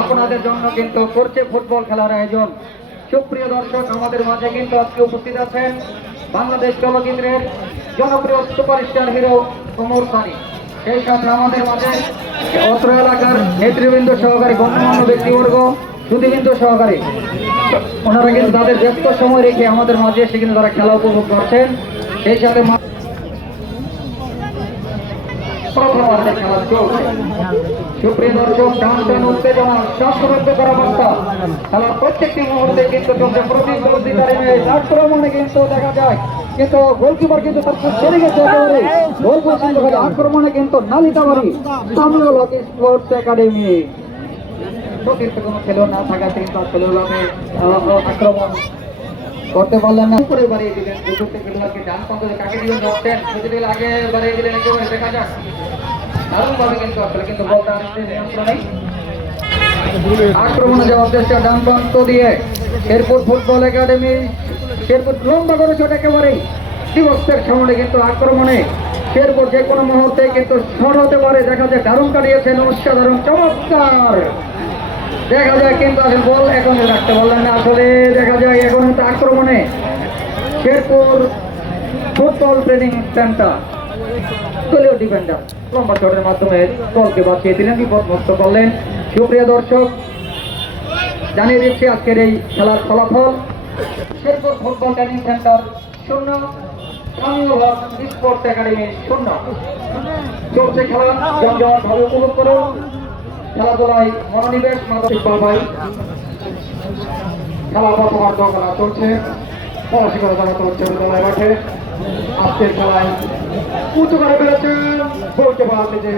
আপনাদের জন্য কিন্তু করছে ফুটবল খেলার আয়োজন। সুপ্রিয় দর্শক, আমাদের মাঝে কিন্তু আজকে উপস্থিত আছেন বাংলাদেশ চলচ্চিত্রের জনপ্রিয় সুপারস্টার হিরো ওমর সানি। সেই সাথে আমাদের মাঝে অত্র এলাকার নেতৃবৃন্দ, সহকারী গণ্যমান্য ব্যক্তিবর্গ সুদীবৃন্দ সহকারী। ওনারা কিন্তু তাদের ব্যস্ত সময় রেখে আমাদের মাঝে এসে কিন্তু তারা খেলা উপভোগ করছেন। সেই সাথে আক্রমণে কিন্তু দেখা যায়, কিন্তু গোলকিপার কিন্তু কিন্তু নালিতাবাড়ি স্পোর্টস একাডেমি। সতীর্থ কোনো খেলোয়াড় না কিন্তু আক্রমণ করতে পারলেন না। বাড়িয়ে দিলেন দুটো খেলোয়াড়কে ডান কাকে দিলেন? আগে বাড়িয়ে দিলেন, একেবারে দেখা যাক। কিন্তু কিন্তু আক্রমণে শেরপুর ফুটবল একাডেমি, শেরপুর লম্বা দিবসের সামনে কিন্তু আক্রমণে। শেরপুর যে কোনো মুহূর্তে কিন্তু শট হতে পারে। দেখা যায় দারুণ কাটিয়েছেন অসাধারণ, চমৎকার। দেখা যায় কিন্তু আসলে বল এখন রাখতে পারলেন না আসলে, দেখা যায় এখন হয়তো আক্রমণে। শেরপুর ফুটবল ট্রেনিং সেন্টার, দলীয় ডিফেন্ডার লম্বা শটের মাধ্যমে দলকে বাঁচিয়ে দিলেন, বিপদমুক্ত করলেন। সুপ্রিয় দর্শক, জানিয়ে দিচ্ছি আজকের এই খেলার ফলাফল। শেরপুর ফুটবল ট্রেনিং সেন্টার শূন্য স্পোর্টস একাডেমি শূন্য। চলছে খেলা জমজমাট ভাবে উপভোগ করুন। খেলাধুলায় মনোনিবেশ মাদক খেলা বর্তমান খেলা চলছে পড়াশোনা জানাতে হচ্ছে বিদ্যালয় মাঠে। আজকের খেলায় উঁচু করে ফেলেছেন বলতে পারছে যে